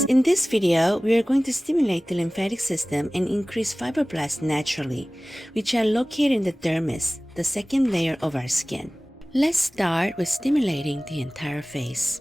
friends, in this video, we are going to stimulate the lymphatic system and increase fibroblasts naturally, which are located in the dermis, the second layer of our skin. Let's start with stimulating the entire face.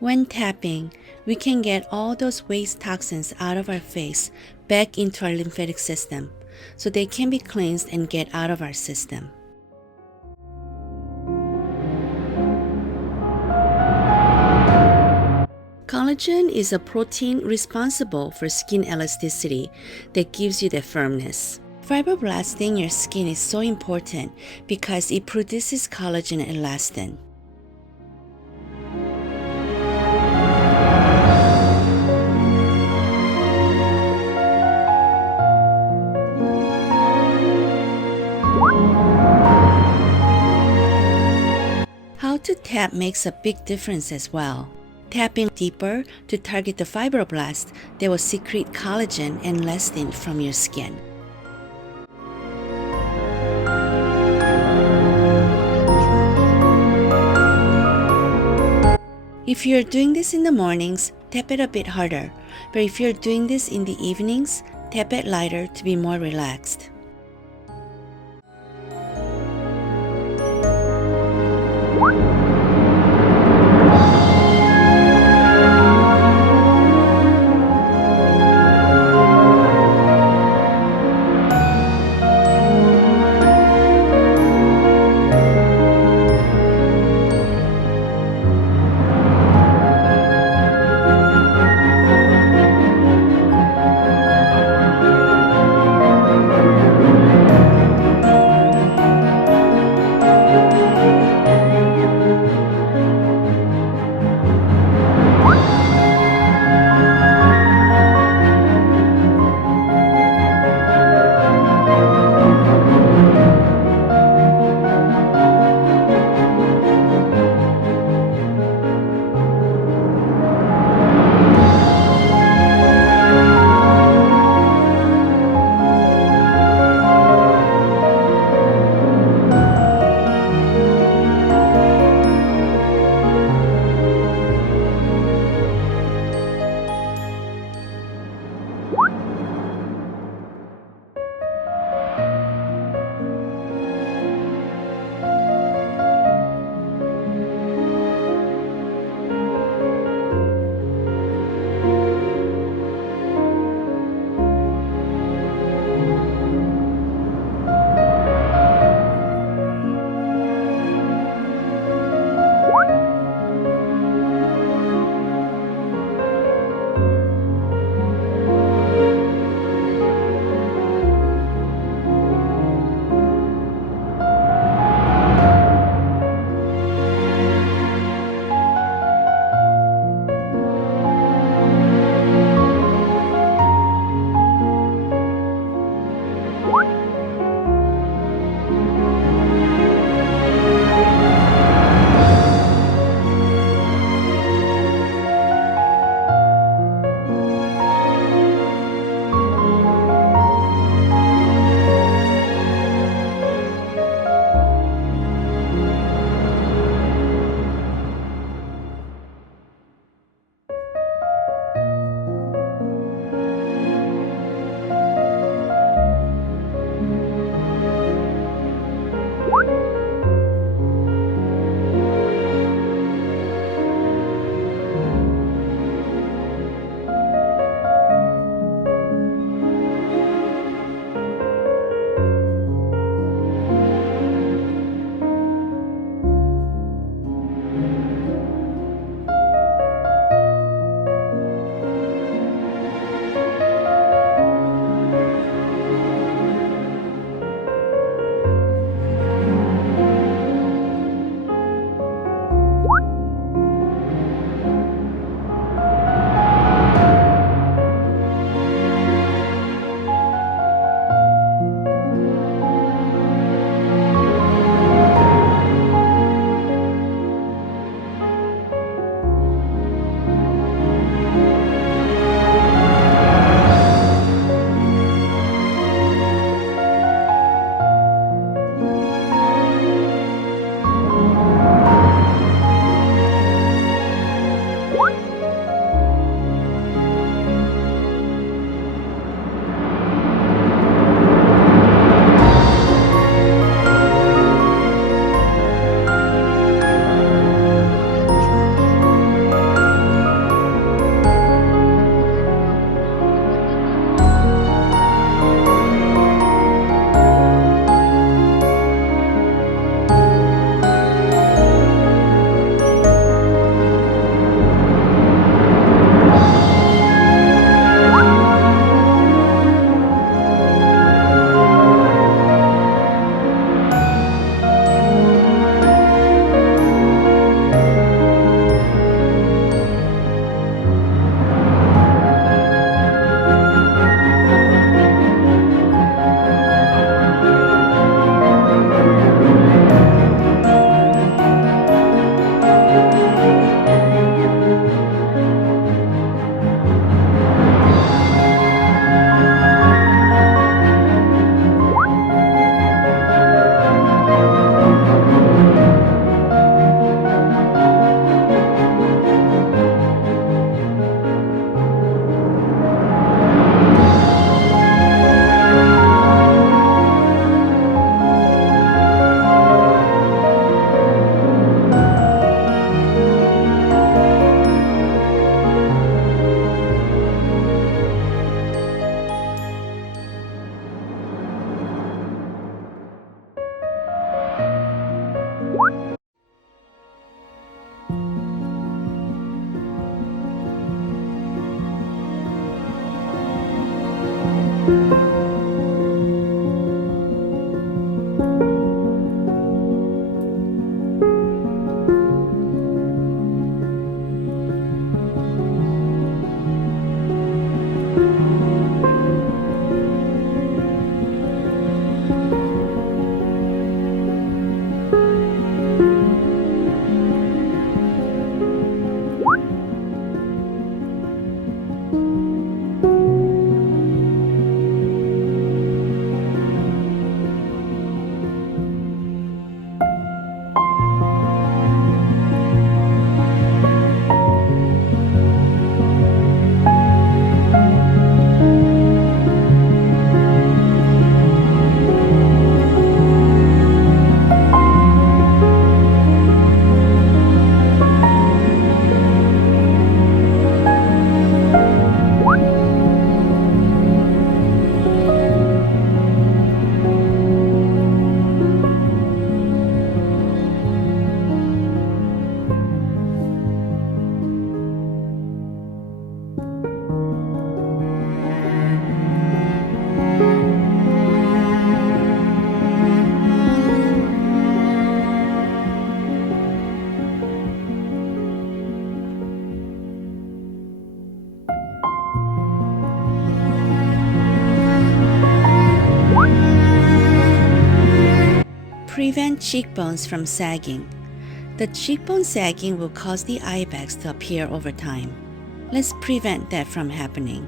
When tapping, we can get all those waste toxins out of our face back into our lymphatic system, so they can be cleansed and get out of our system. Collagen is a protein responsible for skin elasticity that gives you the firmness. Fibroblasts in your skin is so important because it produces collagen and elastin. How to tap makes a big difference as well. Tapping deeper to target the fibroblast that will secrete collagen and elastin from your skin. If you're doing this in the mornings, tap it a bit harder, but if you're doing this in the evenings, tap it lighter to be more relaxed. prevent cheekbones from sagging. The cheekbone sagging will cause the eye bags to appear over time. Let's prevent that from happening.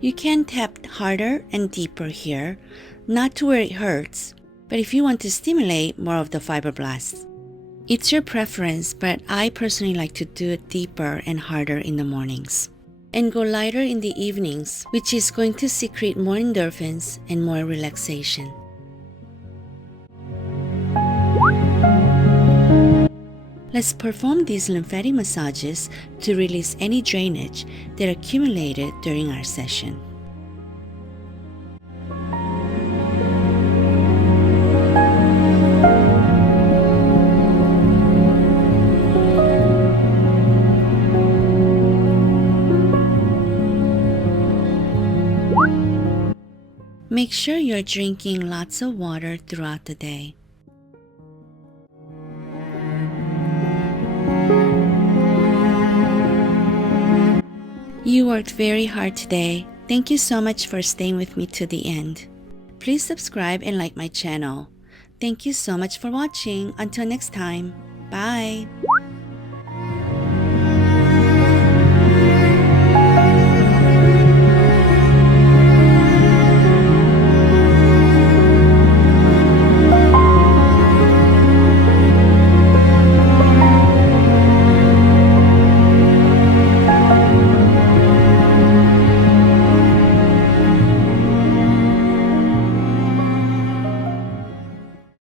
You can tap harder and deeper here, not to where it hurts, but if you want to stimulate more of the fibroblasts. It's your preference, but I personally like to do it deeper and harder in the mornings, and go lighter in the evenings, which is going to secrete more endorphins and more relaxation. Let's perform these lymphatic massages to release any drainage that accumulated during our session. Make sure you're drinking lots of water throughout the day. You worked very hard today. Thank you so much for staying with me to the end. Please subscribe and like my channel. Thank you so much for watching. Until next time, bye!